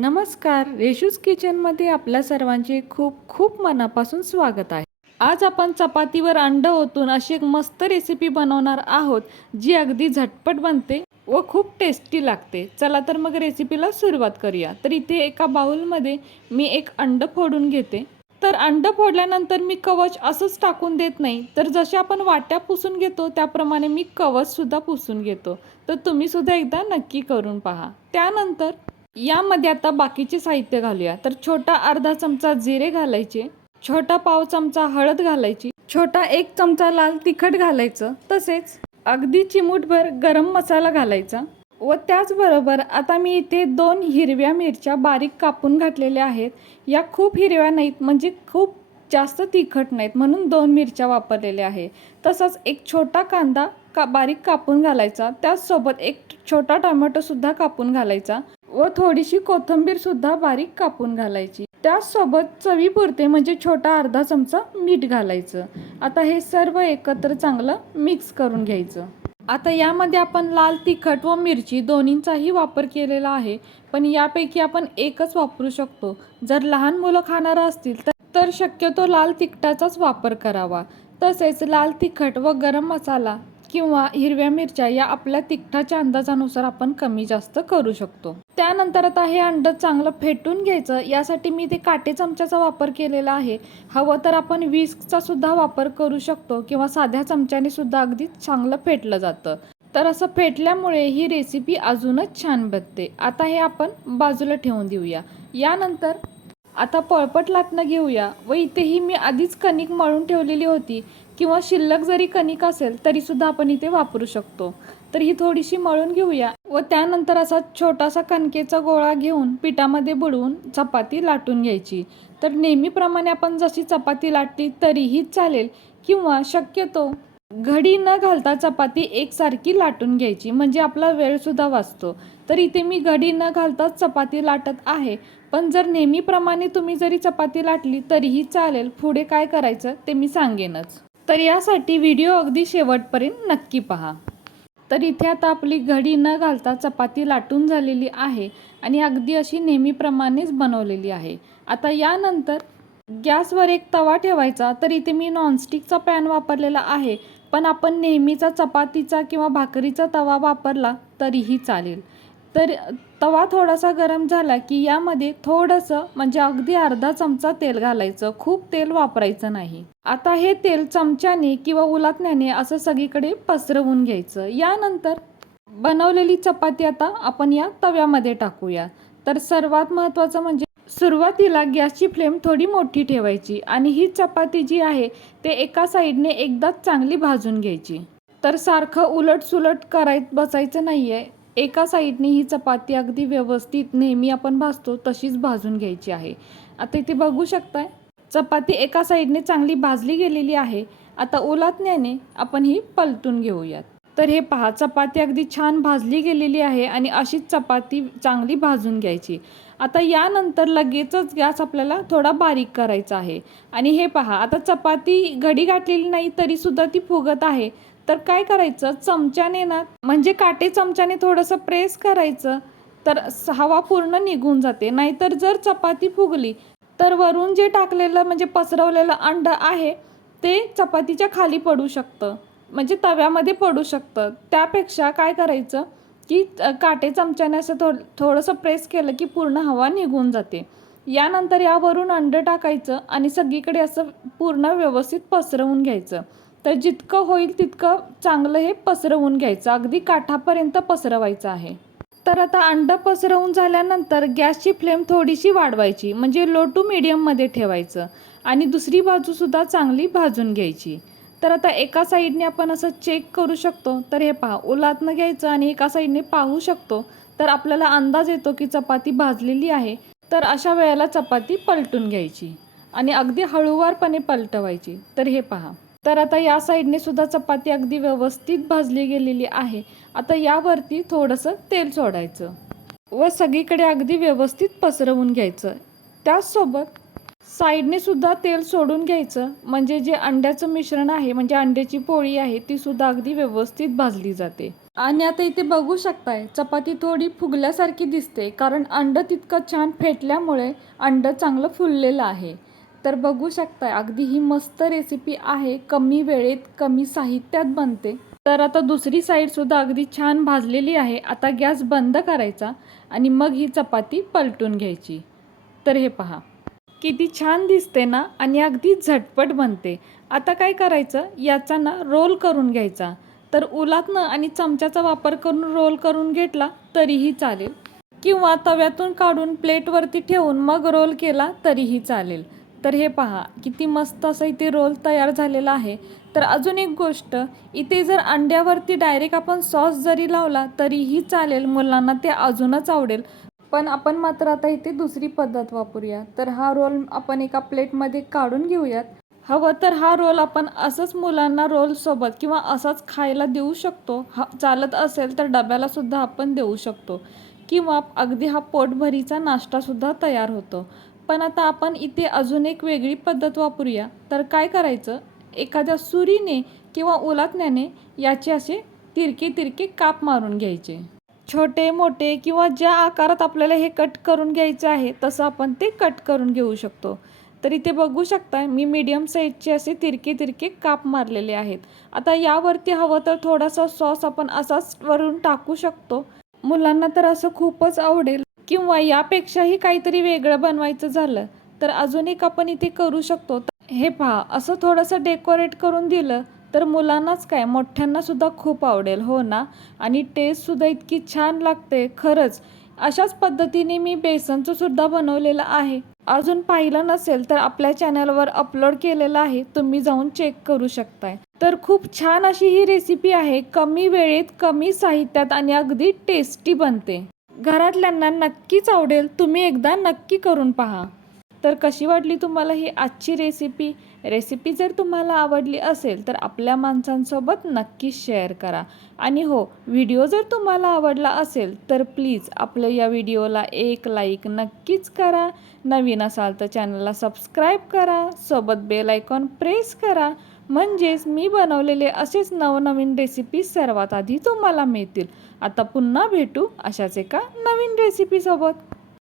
नमस्कार. रेशूज किचनमध्ये आपल्या सर्वांचे खूप खूप मनापासून स्वागत आहे. आज आपण चपातीवर अंड ओतून अशी एक मस्त रेसिपी बनवणार आहोत जी अगदी झटपट बनते व खूप टेस्टी लागते. चला तर मग रेसिपीला सुरुवात करूया. तर इथे एका बाउलमध्ये मी एक अंड फोडून घेते. तर अंडं फोडल्यानंतर मी कवच असंच टाकून देत नाही. तर जसे आपण वाट्या पुसून घेतो त्याप्रमाणे मी कवच सुद्धा पुसून घेतो. तर तुम्ही सुद्धा एकदा नक्की करून पहा. त्यानंतर यामध्ये आता बाकीचे साहित्य घालूया. तर छोटा अर्धा चमचा जिरे घालायचे छोटा पाव चमचा हळद घालायची छोटा एक चमचा लाल तिखट घालायचं तसेच अगदी चिमूटभर गरम मसाला घालायचा. व त्याचबरोबर आता मी इथे दोन हिरव्या मिरच्या बारीक कापून घातलेल्या आहेत. या खूप हिरव्या नाहीत म्हणजे खूप जास्त तिखट नाहीत म्हणून दोन मिरच्या वापरलेल्या आहे तसंच एक छोटा कांदा का बारीक कापून घालायचा. त्याचसोबत एक छोटा टोमॅटोसुद्धा कापून घालायचा. व थोडीशी कोथिंबीरसुद्धा बारीक कापून घालायची. त्याचसोबत चवीपुरते म्हणजे छोटा अर्धा चमचा मीठ घालायचं. आता हे सर्व एकत्र चांगलं मिक्स करून घ्यायचं. आता यामध्ये आपण लाल तिखट व मिरची दोन्हींचाही वापर केलेला आहे. पण यापैकी आपण एकच वापरू शकतो. जर लहान मुलं खाणारं असतील तर तर शक्यतो लाल तिखटाचाच वापर करावा. तसेच लाल तिखट व गरम मसाला किंवा हिरव्या मिरच्या या आपल्या तिखटाच्या अंदाजानुसार आपण कमी जास्त करू शकतो. त्यानंतर आता हे अंड चांगलं फेटून घ्यायचं. यासाठी मी ते काटे चमच्याचा वापर केलेला आहे. हवं तर आपण विस्कचा सुद्धा वापर करू शकतो किंवा साध्या चमच्याने सुद्धा अगदी चांगलं फेटलं जातं. तर असं फेटल्यामुळे ही रेसिपी अजूनच छान बनते. आता हे आपण बाजूला ठेवून देऊया. यानंतर आता पळपट लाटणं घेऊया व इथेही मी आधीच कणिक मळून ठेवलेली होती. किंवा शिल्लक जरी कणिक असेल तरी सुद्धा आपण इथे वापरू शकतो. तर ही थोडीशी मळून घेऊया. व त्यानंतर असा छोटासा कणकेचा गोळा घेऊन पिठामध्ये बुडवून चपाती लाटून घ्यायची. तर नेहमीप्रमाणे आपण जशी चपाती लाटली तरीही चालेल किंवा शक्यतो घडी न घालता चपाती एकसारखी लाटून घ्यायची म्हणजे आपला वेळसुद्धा वाचतो. तर इथे मी घडी न घालताच चपाती लाटत आहे. पण जर नेहमीप्रमाणे तुम्ही जरी चपाती लाटली तरीही चालेल. पुढे काय करायचं ते मी सांगेनच. तर यासाठी व्हिडिओ अगदी शेवटपर्यंत नक्की पहा. तर इथे आता आपली घडी न घालता चपाती लाटून झालेली आहे आणि अगदी अशी नेहमीप्रमाणेच बनवलेली आहे. आता यानंतर गॅसवर एक तवा ठेवायचा. तर इथे मी नॉनस्टिकचा पॅन वापरलेला आहे. पण आपण नेहमीचा चपातीचा किंवा भाकरीचा तवा वापरला तरीही चालेल. तर तवा थोडासा गरम झाला की यामध्ये थोडंसं म्हणजे अगदी अर्धा चमचा तेल घालायचं. खूप तेल वापरायचं नाही. आता हे तेल चमच्याने किंवा उलाटण्याने असं सगळीकडे पसरवून घ्यायचं. यानंतर बनवलेली चपाती आता आपण या तव्यामध्ये टाकूया. तर सर्वात महत्त्वाचं म्हणजे सुरुवातीला गॅसची फ्लेम थोडी मोठी ठेवायची आणि ही चपाती जी आहे ते एका साईडने एकदाच चांगली भाजून घ्यायची. तर सारखं उलट सुलट करायत बसायचं नाही आहे एका साईडने ही चपाती अगदी व्यवस्थित नेहमी आपण भाजतो तशीच भाजून घ्यायची आहे. आता इथे बघू शकताय चपाती एका साईडने चांगली भाजली गेलेली आहे. आता ओलातण्याने आपण ही पलटून घेऊयात. तर हे पहा चपाती अगदी छान भाजली गेलेली आहे आणि अशीच चपाती चांगली भाजून घ्यायची. आता यानंतर लगेचच गॅस आपल्याला थोडा बारीक करायचा आहे. आणि हे पहा आता चपाती घडी गाठलेली नाही तरीसुद्धा ती फुगत आहे. तर काय करायचं? चमच्याने ना म्हणजे काटे चमच्याने थोडंसं प्रेस करायचं तर हवा पूर्ण निघून जाते. नाहीतर जर चपाती फुगली तर वरून जे टाकलेलं म्हणजे पसरवलेलं अंड आहे ते चपातीच्या खाली पडू शकतं. म्हणजे तव्यामध्ये पडू शकतं. त्यापेक्षा काय करायचं की काटे चमच्याने असं थो थोडंसं प्रेस केलं की पूर्ण हवा निघून जाते. यानंतर यावरून अंड टाकायचं आणि सगळीकडे असं पूर्ण व्यवस्थित पसरवून घ्यायचं. तर जितकं होईल तितकं चांगलं हे पसरवून घ्यायचं. अगदी काठापर्यंत पसरवायचं आहे. तर आता अंड पसरवून झाल्यानंतर गॅसची फ्लेम थोडीशी वाढवायची. म्हणजे लो टू मिडियममध्ये ठेवायचं. आणि दुसरी बाजूसुद्धा चांगली भाजून घ्यायची. तर आता एका साईडने आपण असं चेक करू शकतो. तर हे पहा उलातनं घ्यायचं आणि एका साईडने पाहू शकतो. तर आपल्याला अंदाज येतो की चपाती भाजलेली आहे. तर अशा वेळेला चपाती पलटून घ्यायची. आणि अगदी हळूवारपणे पलटवायची. तर हे पहा. तर आता या साईडने सुद्धा चपाती अगदी व्यवस्थित भाजली गेलेली आहे. आता यावरती थोडंसं तेल सोडायचं व सगळीकडे अगदी व्यवस्थित पसरवून घ्यायचं. त्याचसोबत साईडने सुद्धा तेल सोडून घ्यायचं. म्हणजे जे अंड्याचं मिश्रण आहे म्हणजे अंड्याची पोळी आहे ती सुद्धा अगदी व्यवस्थित भाजली जाते. आणि आता इथे बघू शकताय चपाती थोडी फुगल्यासारखी दिसते कारण अंड तितकं छान फेटल्यामुळे अंड चांगलं फुललेलं आहे. तर बघू शकताय अगदी ही मस्त रेसिपी आहे कमी वेळेत कमी साहित्यात बनते. तर आता दुसरी साईडसुद्धा अगदी छान भाजलेली आहे. आता गॅस बंद करायचा आणि मग ही चपाती पलटून घ्यायची. तर हे पहा. किती छान दिसते ना आणि अगदी झटपट बनते. आता काय करायचं? याचा ना रोल करून घ्यायचा. तर उलातनं आणि चमच्याचा वापर करून रोल करून घेतला तरीही चालेल. किंवा तव्यातून काढून प्लेटवरती ठेवून मग रोल केला तरीही चालेल. तर हे पहा किती मस्त असं इथे रोल तयार झालेला आहे. तर अजून एक गोष्ट इथे जर अंड्यावरती डायरेक्ट आपण सॉस जरी लावला तरीही चालेल मुलांना ते अजूनच आवडेल. पण आपण मात्र आता इथे दुसरी पद्धत वापरूया. तर हा रोल आपण एका प्लेटमध्ये काढून घेऊयात. हवं तर हा रोल आपण असंच मुलांना रोलसोबत किंवा असाच खायला देऊ शकतो. हा चालत असेल तर डब्यालासुद्धा आपण देऊ शकतो. किंवा अगदी हा पोटभरीचा नाश्तासुद्धा तयार होतो. पण आता आपण इथे अजून एक वेगळी पद्धत वापरूया. तर काय करायचं? एखाद्या सुरीने किंवा ओलातण्याने याचे असे तिरके तिरके काप मारून घ्यायचे. छोटे मोठे किंवा ज्या आकारात आपल्याला हे कट करून घ्यायचं आहे तसं आपण ते कट करून घेऊ शकतो. तर इथे बघू शकता मी मीडियम साईजचे असे तिरके तिरके काप मारलेले आहेत. आता यावरती हवं तर थोडासा सॉस आपण असाच वरून टाकू शकतो. मुलांना तर असं खूपच आवडेल. किंवा यापेक्षाही काहीतरी वेगळं बनवायचं झालं तर अजून एक आपण इथे करू शकतो. हे पहा असं थोडंसं डेकोरेट करून दिलं तर मुलांनाच काय मोठ्यांना सुद्धा खूप आवडेल हो ना? आणि टेस्टसुद्धा इतकी छान लागते खरंच. अशाच पद्धतीने मी बेसनचं सुद्धा बनवलेलं आहे. अजून पाहिलं नसेल तर आपल्या चॅनलवर अपलोड केलेलं आहे तुम्ही जाऊन चेक करू शकताय. तर खूप छान अशी ही रेसिपी आहे कमी वेळेत कमी साहित्यात आणि अगदी टेस्टी बनते. घरातल्यांना नक्कीच आवडेल तुम्ही एकदा नक्की करून पहा. तर कशी वाटली तुम्हाला ही आजची रेसिपी रेसिपी जर तुम्हाला आवडली असेल तर आपल्या माणसांसोबत नक्की शेअर करा. आणि हो व्हिडिओ जर तुम्हाला आवडला असेल तर प्लीज आपल्या या व्हिडिओला एक लाईक नक्कीच करा. नवीन असाल तर चॅनलला सबस्क्राईब करा. सोबत बेल आयकॉन प्रेस करा. म्हणजेच मी बनवलेले असेच नवनवीन रेसिपी सर्वात आधी तुम्हाला मिळतील. आता पुन्हा भेटू अशाच एका नवीन रेसिपीसोबत